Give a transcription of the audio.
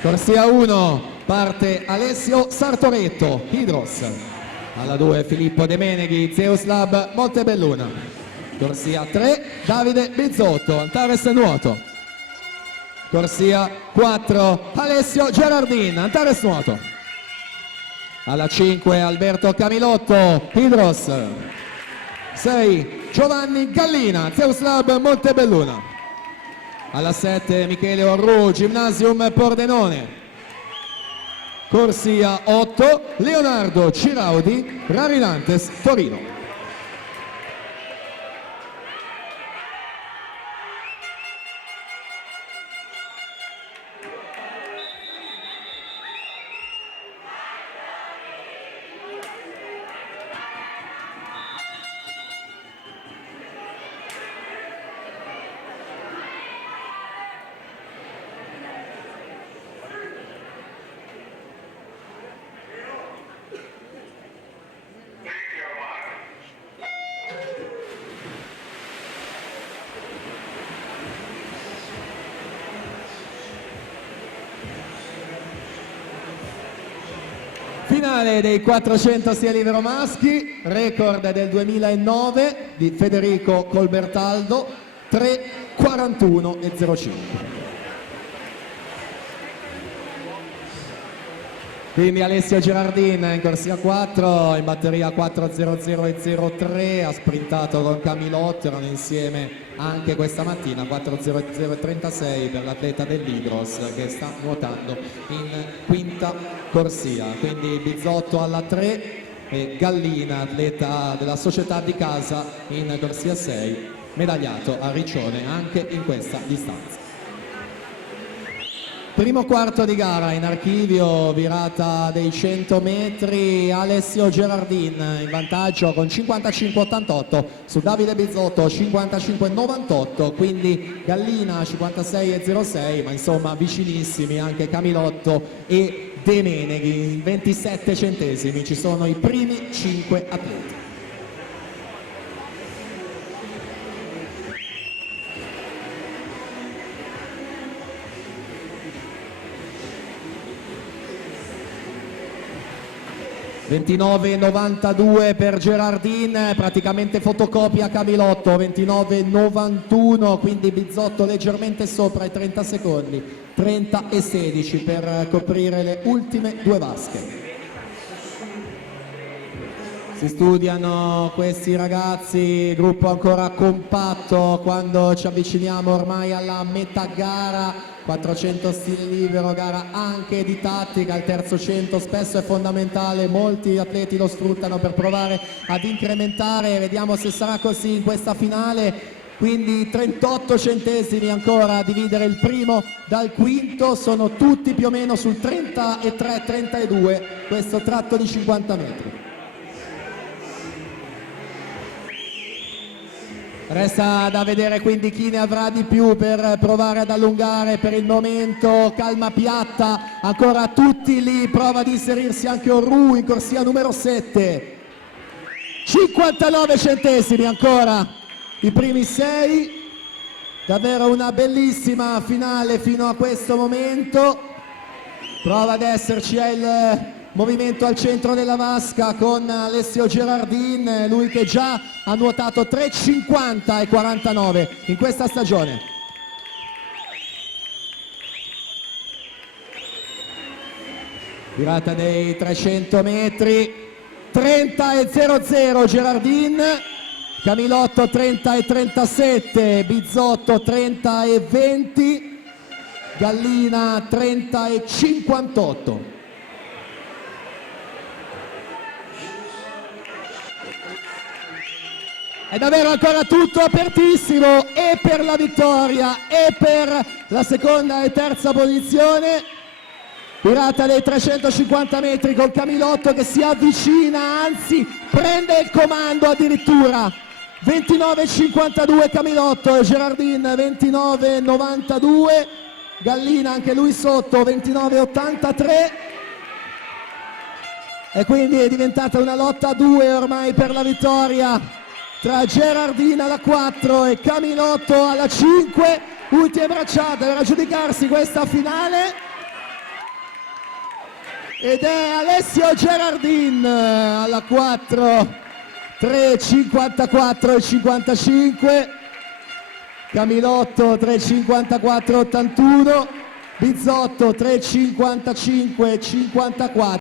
Corsia 1 parte Alessio Sartoretto, Hydros. Alla 2 Filippo De Meneghi, Zeus Lab Montebelluna. Corsia 3 Davide Bizzotto, Antares Nuoto. Corsia 4 Alessio Gerardin, Antares Nuoto. Alla 5 Alberto Camilotto, Hydros. 6 Giovanni Gallina, Zeus Lab Montebelluna. Alla 7 Michele Orru, Gymnasium Pordenone. Corsia 8 Leonardo Ciraudi, Rarinantes Torino. Finale dei 400 stile libero maschi, record del 2009 di Federico Colbertaldo, 3:41,05. Quindi Alessio Gerardin in corsia 4, in batteria 4:00,03, ha sprintato con Camilotto, erano insieme anche questa mattina, 4:00,36 per l'atleta dell'Hydros che sta nuotando in quinta corsia. Quindi Bizzotto alla 3 e Gallina, atleta della società di casa, in corsia 6, medagliato a Riccione anche in questa distanza. Primo quarto di gara in archivio, virata dei 100 metri, Alessio Gerardin in vantaggio con 55,88 su Davide Bizzotto 55,98, quindi Gallina 56,06, ma insomma vicinissimi anche Camilotto e De Meneghi, in 27 centesimi ci sono i primi 5 atleti. (29,92 per Gerardin, praticamente fotocopia Camilotto, 29,91, quindi Bizzotto leggermente sopra i 30 secondi, 30,16 per coprire le ultime due vasche. Si studiano questi ragazzi, gruppo ancora compatto quando ci avviciniamo ormai alla metà gara. 400 stile libero, gara anche di tattica, il terzo 100 spesso è fondamentale, molti atleti lo sfruttano per provare ad incrementare, vediamo se sarà così in questa finale, quindi 38 centesimi ancora a dividere il primo dal quinto, sono tutti più o meno sul 33-32 questo tratto di 50 metri. Resta da vedere quindi chi ne avrà di più per provare ad allungare. Per il momento calma piatta, ancora tutti lì, prova ad inserirsi anche Orru in corsia numero 7. 59 centesimi ancora i primi 6, davvero una bellissima finale fino a questo momento. Prova ad esserci il movimento al centro della vasca con Alessio Gerardin, lui che già ha nuotato 3:50,49 in questa stagione. Virata dei 300 metri, 30,00 Gerardin, Camilotto 30,37, Bizzotto 30,20, Gallina 30,58. È davvero ancora tutto apertissimo e per la vittoria e per la seconda e terza posizione. Virata dei 350 metri con Camilotto che si avvicina, anzi prende il comando addirittura. 29,52 Camilotto e Gerardin 29,92. Gallina anche lui sotto 29,83. E quindi è diventata una lotta a due ormai per la vittoria tra Gerardin alla 4 e Camilotto alla 5, ultime bracciate per aggiudicarsi questa finale. ed è Alessio Gerardin alla 4, 3.54 e 55, Camilotto 3.54 81, Bizzotto 3.55 54.